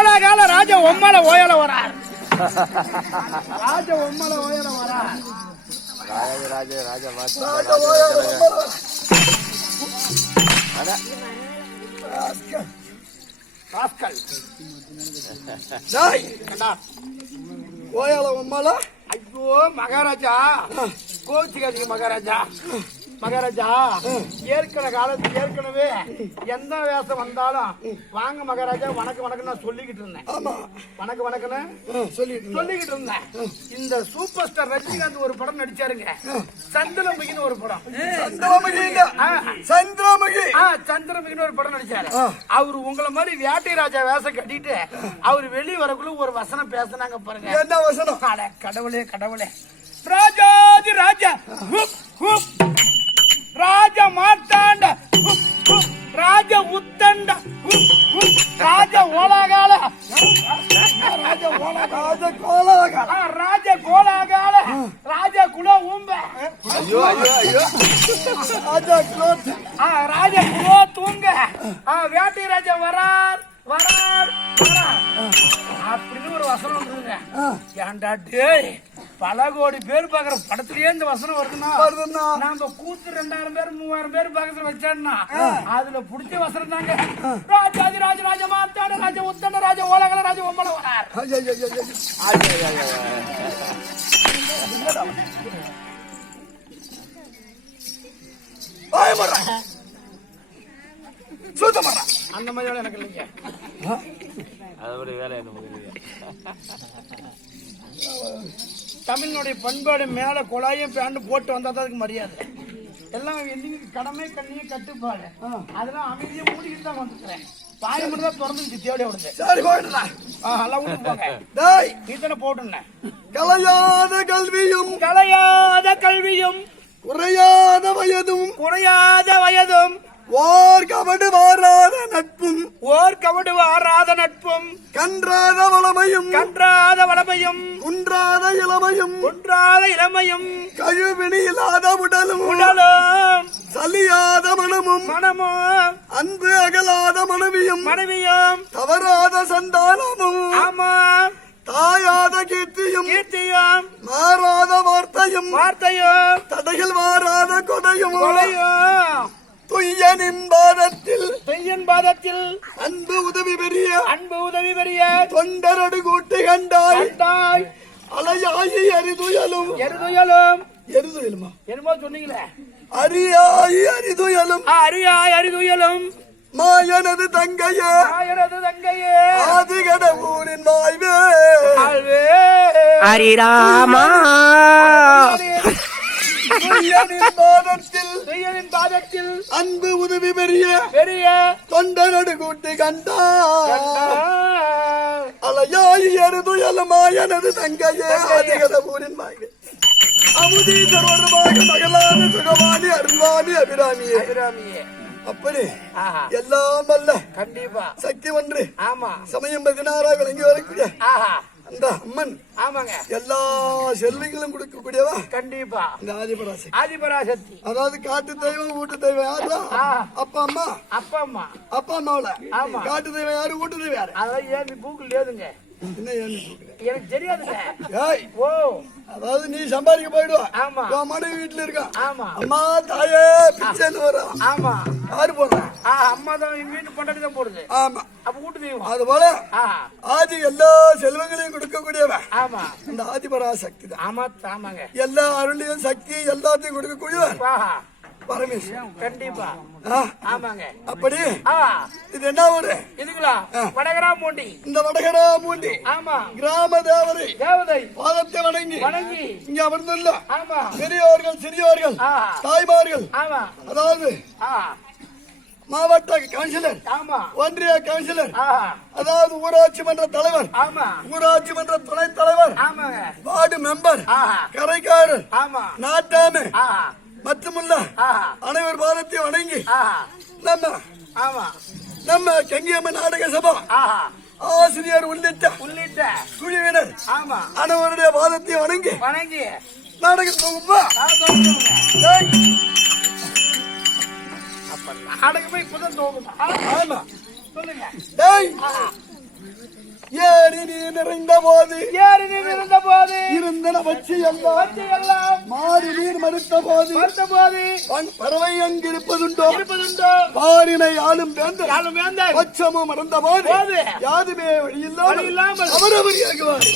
ஓலாகால ராஜா ஒம்மல ஓயல வரார். ராஜா ஒம்மல ஓயல வரார். ராஜா ராஜா மாத்த ஓயால உம்மால. ஐயோ மகாராஜா கோச்சிக்காதீங்க மகாராஜா. மகாராஜா ஏற்கனவே எந்த வேஷம் வந்தாலும் வாங்க மகாராஜா வணக்கம் வணக்கம் நான் சொல்லிக்கிட்டு இருந்தேன். வணக்கம் வணக்கம்னு சொல்லிக்கிட்டு இருந்தேன். இந்த சூப்பர் ஸ்டார் ரஜினிகாந்த் ஒரு படம் நடிச்சாருங்க, சந்திரமுகின்னு ஒரு படம். சந்திரமுகின்னு ஒரு படம் நடிச்சாரு. அவரு உங்களை மாதிரி வேட்டை ராஜா வேஷம் கட்டிட்டு அவரு வெளியே வரக்குள்ள ஒரு வசனம் பேசினாங்க பாருங்க. என்ன வசனம்? கடவுளே கடவுளே, ராஜாதி ராஜா ராஜ மார்த்தாண்ட ராஜ உத்தண்ட ராஜ ஓலாகால ராஜ கோலாகால ராஜ கோலாகால ராஜ குல ஊம்ப ராஜ குலோ தூங்க வேட்டை ராஜா வரார் வரார் வரார் அப்படின்னு ஒரு வசனம் இருக்குங்க. ஏன்டா டேய், பல கோடி பேர் பாக்குற படத்திலேயே இந்த வசனம் வருதுன்னா நாம கூத்து 2000 பேர் 3000 பேர் பாக்கத்துல வச்சான்னா அதுல புடிச்ச வசனம் தாங்க. ராஜாதி ராஜ ராஜ மாத்தாட ராஜ உத்தண்ட ராஜ ஓலகல ராஜ ஒம்பல வரார். அந்த மாதிரி எனக்கு இல்லைங்க. அதோட வேலை என்ன? தமிழ்னுடைய பண்பாடு மேல குழாயும் பேண்டு போட்டு வந்தா தான் அதுக்கு மரியாதை. எல்லாம் கடமை கண்ணியும் கட்டுப்பாடு அதெல்லாம் அமைதியா மூடிக்கிட்டு தான் வந்துக்கிறேன். பாய மட்டும் தான் திறந்துச்சு தேவையா விடுது. சரி போயிடலாம். எல்லாம் விட்டு போங்க. நீத்தனை போட்டுனேன். கலையாத கல்வியும் குறையாத வயதும் ஓர் கபடு வாராத நட்பும் கன்றாத வளமையும் குன்றாத இளமையும் கழுவினி இல்லாத உடலும் சலியாத மனமும் அன்பு அகலாத மனைவியும் தவறாத சந்தானமும் தாயாத கீர்த்தியும் மாறாத வார்த்தையும் தடைகள் மாறாத கொடையும் துய்யனின் பாதத்தில் அன்பு உதவி பெரிய தொண்டரடு கூட்டு கண்டாய் அலையாயி எரிதுயலும் என்னமோ சொன்னீங்களே, அரியாயி அரிதுயலும் மாயனது தங்கையே ஆதிகட ஊரின் வாய்வே ஹரிராமா பாதத்தில் அன்பு உதவி பெரிய தொண்டனடு கூட்டி கண்டாய் அலையாயி எருதுயலமாயனது தங்கையே அதிகத ஊரின் வாய்வே அமுதீஸ்வரமாக மகளான சுகவாணி அருள்வாணி அபிராமியே அப்படி எல்லாம் அல்ல கண்டிப்பா சக்தி ஒன்று. ஆமா, சமயம் 16 விளங்கி வரக்கூடிய அந்த அம்மன் எல்லா செல்வங்களும் கொடுக்கக்கூடியவா கண்டிப்பா இந்த ஆதிபராசக்தி. அதாவது காட்டு தெய்வம் வீட்டு தெய்வம் யாரு? அப்பா அம்மாவுல காட்டு தெய்வம் யாரு, வீட்டு தெய்வம் யாரு? அதான் ஏன் கூகுள் ஏதுங்க, எனக்கு தெரியாதுங்க. அதாவது நீ சம்பாதிக்க போயிடுவா, மனைவி வீட்டுல இருக்கான். அம்மா தாயே பிச்சைன்னு வரும். யாரு போடுறா? அம்மா தான் வீட்டு பொண்டாட்டி தான் போடுது. ஆமா, அப்ப வீட்டு தெய்வம். அது போல ஆதி எல்லா செல்வங்களையும் கொடுக்கக்கூடியவன் இந்த ஆதிபராசக்தி தான். ஆமாங்க, எல்லா அருளையும் சக்தி எல்லாத்தையும் கொடுக்கக்கூடியவன் பரமேஸ்வரன். கண்டிப்பா ஆமாங்க. அப்படி இது என்ன ஊரு? இதுங்களா வடகராமூண்டி. இந்த வடகராமூண்டி கிராம தேவதை பாதத்தை வணங்கி இங்க அமர்ந்துள்ள பெரியோர்கள் சிறியோர்கள் தாய்மார்கள், அதாவது மாவட்ட கவுன்சிலர், ஒன்றிய கவுன்சிலர், அதாவது ஊராட்சி மன்ற தலைவர், ஊராட்சி மன்ற துணைத் தலைவர், வார்டு மெம்பர், கரைக்காரர், நாட்டாமை மற்றுமுள்ள அனைவர் பாதத்தையும் வணங்கி நம்ம கங்கியம்மன் நாடக சபா ஆசிரியர் உள்ளிட்ட குழுவினர் அனைவருடைய பாதத்தையும் வணங்கி நாடகம் போகும்பா. நாடகமே இப்பதான் போகும். ஆமா சொல்லுங்க. ஏறி நீ நிறைந்த போது இருந்தன வச்சு எல்லாம் மாறி நீர் மறுத்த போது பறவை அங்கிருப்பதுண்டோ பாரினை ஆளும் வேந்தர் பட்சமும் மறந்த போது யாதுமே வழியில்லாமல் அவரவர் இறங்குவார்.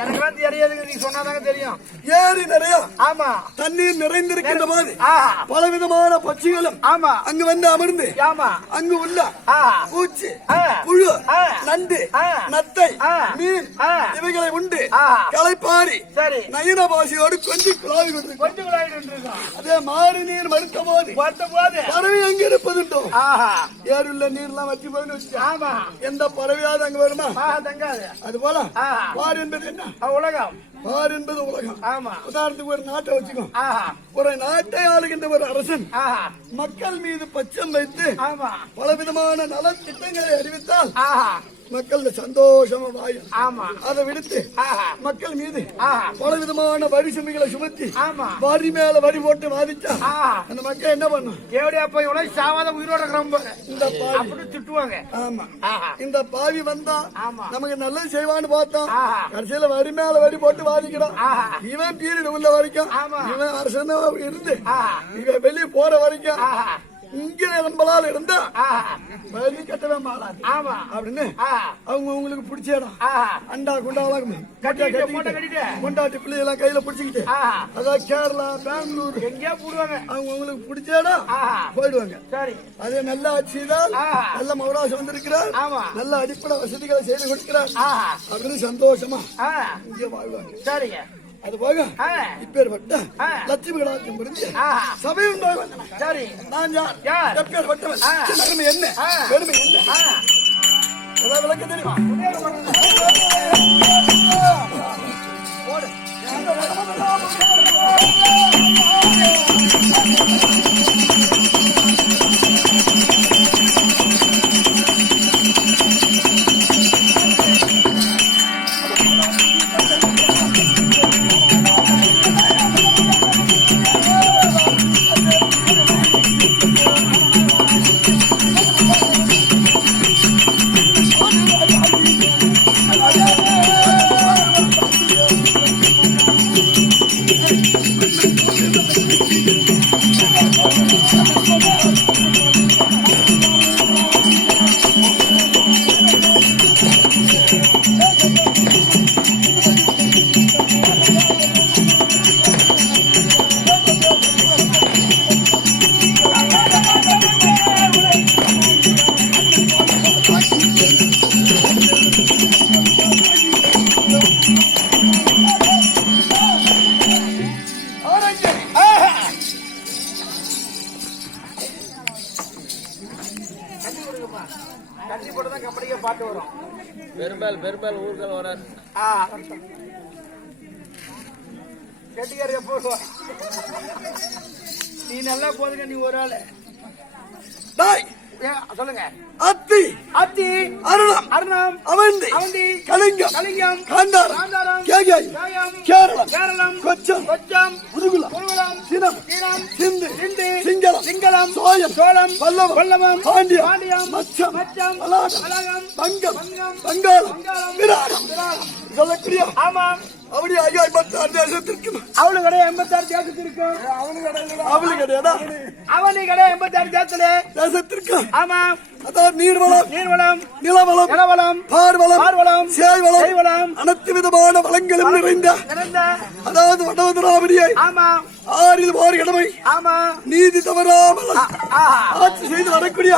எனக்கு தெரியாது, நீ சொன்னாதாங்க தெரியும். ஏரி நிறைய ஆமா தண்ணீர் நிறைந்திருக்கின்ற போது பலவிதமான பட்சிகளும் ஆமா அங்கு வந்து அமர்ந்து ஆமா அங்கு உள்ள பூச்சி புழு நண்டு நத்தை மீன் இவைகளை உண்டு களைப்பாரி சரி நயன பாசியோடு கொஞ்சம் குழாவி கொண்டிருக்கும். அதே மாறி நீர் மறுத்த போது பறவை அங்கு இருப்பதுண்டோ ஏருள்ள நீர் எல்லாம் வச்சு போய் ஆமா எந்த பறவையாவது அங்க வருமா தங்காது. அது போல பார் என்பது என்ன? உலகம். பார் என்பது உலகம். ஆமா உதாரணத்துக்கு ஒரு நாட்டை வச்சுக்கோ. ஒரு நாட்டை ஆளுகின்ற ஒரு அரசன் மக்கள் மீது பட்சம் வைத்து பலவிதமான நல திட்டங்களை அறிவித்தால் மக்கள் சந்தோஷமா வாயும். அதை விடுத்து மக்கள் மீது பலவிதமான வரி சுமைகளை சுமத்தி வரி மேல வரி போட்டு வாதிச்சா அந்த மக்கள் என்ன பண்ணும்? எப்படியா போய் உலக சாவாத உயிரோட இந்த பாவி திட்டுவாங்க. ஆமா இந்த பாவி வந்தா நமக்கு நல்லது செய்வான்னு பார்த்தோம். கடைசியில வரி மேல வரி போட்டு வாதிக்கிறோம். இவன் பீரியட் உள்ள வரைக்கும் இவன் அரசன் இருந்து இவன் வெளியே போற வரைக்கும் இங்க நம்மளால இருந்தா வரி கட்டவே மாறாது அப்படின்னு அவங்க உங்களுக்கு பிடிச்ச இடம் அண்டா குண்டாலாம் கொண்டாட்டி பிள்ளை எல்லாம் கையில பிடிச்சுக்கிட்டு அதாவது கேரளா பெங்களூர் எங்கேயா போடுவாங்க. அவங்க உங்களுக்கு பிடிச்ச இடம் போயிடுவாங்க. அதே நல்ல ஆட்சிதான் நல்ல மௌராசம் வந்திருக்கிறார், நல்ல அடிப்படை வசதிகளை செய்து கொடுக்கிறார் அப்படின்னு சந்தோஷமா இங்கே வாழ்வாங்க. சரிங்க. அது போக இப்பேற்பட்ட லட்சுமி கடாட்சம் புரிஞ்சு சபை உண்டாக சரி நான் யார் எப்பேற்பட்டவன் பெருமை என்ன பெருமை என்ன ஏதாவது விளக்க தெரியுமா? கட்சி போட்டுதான் கம்பெனிக்கே பாட்டு வரும். பெரும்பால் ஊர்கள் வராது. கெட்டிக்கார போடுவா. நீ நல்லா போதுங்க, நீ ஒரு ஆளு. சொல்லுங்க. அத்தி அத்தி அருணம் அருணம் அவந்தி அவந்தி கலிங்கம் கலிங்கம் காந்தாரம் காந்தாரம் கேகயம் கேரளம் கேரளம் கொச்சம் கொச்சம் முதுகுலம் முதுகுலம் சினம் சீனம் சிந்து சிந்து சிங்களம் சிங்களம் சோழம் சோழம் பல்லவம் பல்லவம் பாண்டியம் பாண்டியம் மச்சம் மச்சம் அலாகம் அலகம் பங்கம் பங்கம் பங்காளம் பங்காளம் விராடம் விராடம் சொல்லக்கூடிய ஆமா அப்படி 56 தேசத்திற்கு அவளு கடை 86 தேசத்திற்கு அவளு கிடையாதா அவனி கடை 86 தேசத்திற்கு ஆமா அதாவது நீர்வளம் நிலவளம் பார்வளம் சேய்வளம் அனைத்து விதமான வளங்களும் நிறைந்த அதாவது வடவதராபதியை ஆறில் வார கடமை நீதி தவறாமல் ஆட்சி செய்து வரக்கூடிய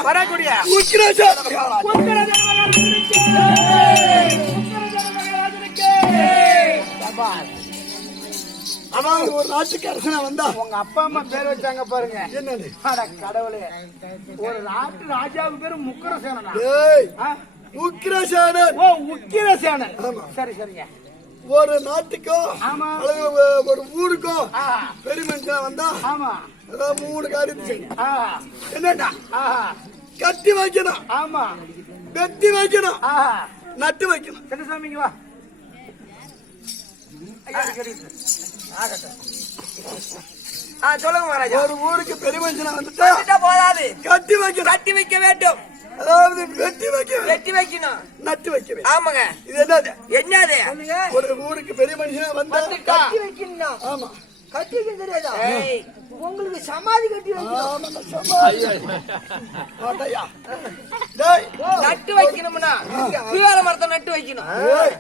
அதாவது ஒரு நாட்டுக்கு அரசனா வந்தா உங்க அப்பா அம்மா பேர் வச்சாங்க பாருங்க. என்னது கடவுளே, ஒரு நாட்டு ராஜாவுக்கு பேரு முக்கரசேனனா? உக்கிரசேனன். ஓ, உக்கிரசேனன். சரி சரிங்க. ஒரு நாட்டுக்கோ ஒரு ஊருக்கோ பெருமனுஷனா வந்தா அதாவது 3 காரியத்தை செய்யணும். என்னடா? கட்டி வைக்கணும், ஆமா வெட்டி வைக்கணும், நட்டு வைக்கணும். சின்னசாமிங்க வா. சொல்லுங்க மகாராஜா. ஒரு ஊருக்கு பெரிய மனுஷனா வந்துட்டா வந்துட்டா போதாது, கட்டி வைக்கணும். கட்டி வைக்க வேண்டும். அதாவது வெட்டி வைக்க வெட்டி வைக்கணும். நட்டு வைக்க வேண்டும். ஆமாங்க. இது என்னது? என்னது? ஒரு ஊருக்கு பெரிய மனுஷனா வந்தா கட்டி வைக்கணும். ஆமா கட்டி வைக்க தெரியாதா? ஏய், உங்களுக்கு சமாதி கட்டி வைக்கணும். ஆமா சமாதி. ஆட்டையா. டேய் நட்டு வைக்கணும்னா பீவார மரத்தை நட்டு வைக்கணும். ஏய்.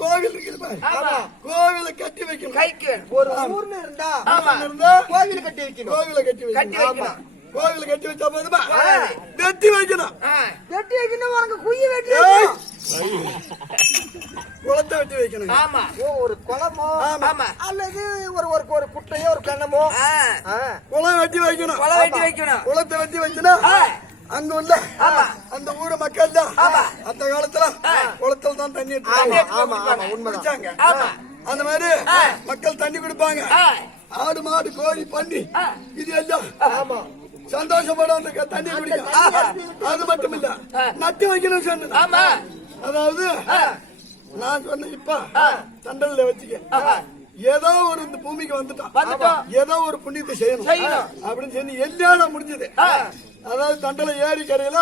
கோவில் இருக்குது பாரு. ஆமா. கோவில கட்டி வைக்கணும். கைக்கு ஒரு ஊர்ல இருந்தா ஆமா இருந்தா கோவில் கட்டி வைக்கணும். கோவில கட்டி கட்டி வைக்கணும். வைக்கணும். கோவில கட்டி வச்சா போதுமா? வெட்டி வைக்கணும். கட்டி வைக்கணும். உனக்கு குயி வெட்டி ஏய். வைக்கணும். குளத்தை வெட்டி வைக்கணும். ஆமா ஒரு குளமோ ஆமா. அல்லது ஒரு குட்டையோ ஒரு கிணமோ குளம் வெட்டி வைக்கணும். கொலை வெட்டி வைக்கணும். குளத்தை வெட்டி வச்சுனா அங்க உள்ள ஆமா. அந்த ஊர மக்கள் தான் ஆமா. அந்த காலத்துல குளத்துல தான் தண்ணி குடிச்சாங்க. ஆமா. அந்த மாதிரி மக்கள் தண்ணி குடிப்பாங்க. ஆடு மாடு கோழி பண்ணி இது எல்லாம் சந்தோஷப்பட அந்த தண்ணி குடிக்கும். அது மட்டும் இல்ல நட்டு வைக்கணும் சொன்னது. ஆமா. அதாவது நான் சொன்ன இப்ப தண்டல்ல வச்சுக்க ஏதோ ஒரு இந்த பூமிக்கு வந்துட்டான் ஏதோ ஒரு புண்ணியத்தை செய்யணும் அப்படின்னு சொல்லி எல்லாம் முடிஞ்சது. அதாவது தண்டலை ஏரி கரையில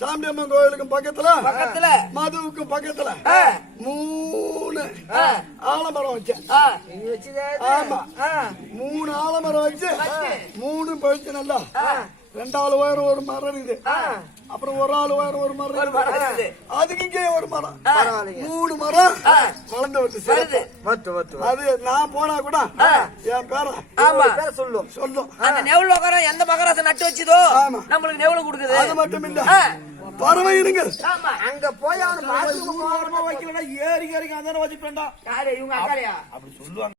சாம்பியம்மன் கோவிலுக்கும் பக்கத்துல மதுவுக்கும் பக்கத்துல 3 ஆலமரம் வச்சேன். ஆமா 3 ஆலமரம் வச்சு 3 பழிச்சு நல்லா 2 ஆள் உயரம் ஒரு மரம் இருக்குது. அப்புறம் ஒரு ஆள் உயரம் ஒரு மரம் இருக்குது. அதுக்கு இங்கே ஒரு மரம் 3 மரம் வளர்ந்து வச்சு அது நான் போனா கூட என் பேர சொல்லும். அந்த நெவுள் மகரம் எந்த மகராசை நட்டு வச்சுதோ ஆமா. நம்மளுக்கு நெவுள் கொடுக்குது. அது மட்டும் இல்ல பறவை இனங்கள் ஆமா. அங்க போய் அவன் வைக்கலன்னா ஏறி அந்தான வச்சுட்டா யாரு இவங்க அக்காலையா? அப்படி சொல்லுவாங்க.